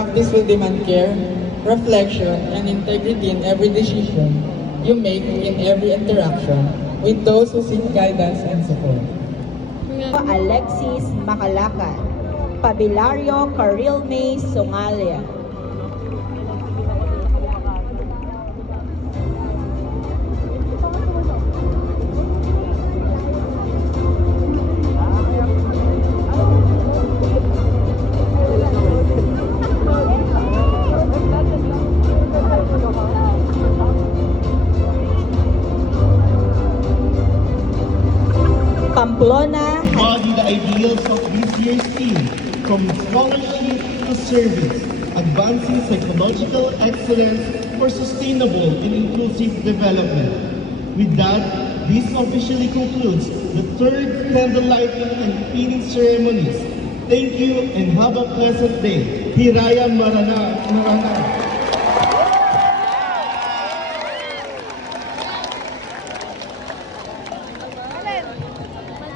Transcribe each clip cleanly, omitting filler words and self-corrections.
practice will demand care, reflection, and integrity in every decision you make in every interaction with those who seek guidance and support. Alexis Macalacan, Pabilario Carilme Songalia. Pamplona Embody the ideals of this year's theme, from scholarship to service, advancing psychological excellence for sustainable and inclusive development. With that, this officially concludes the third candlelighting and feeding ceremonies. Thank you and have a pleasant day. Hiraya Marana.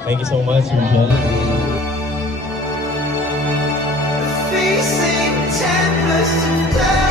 Thank you so much, Rizal. Facing tempests of doubt.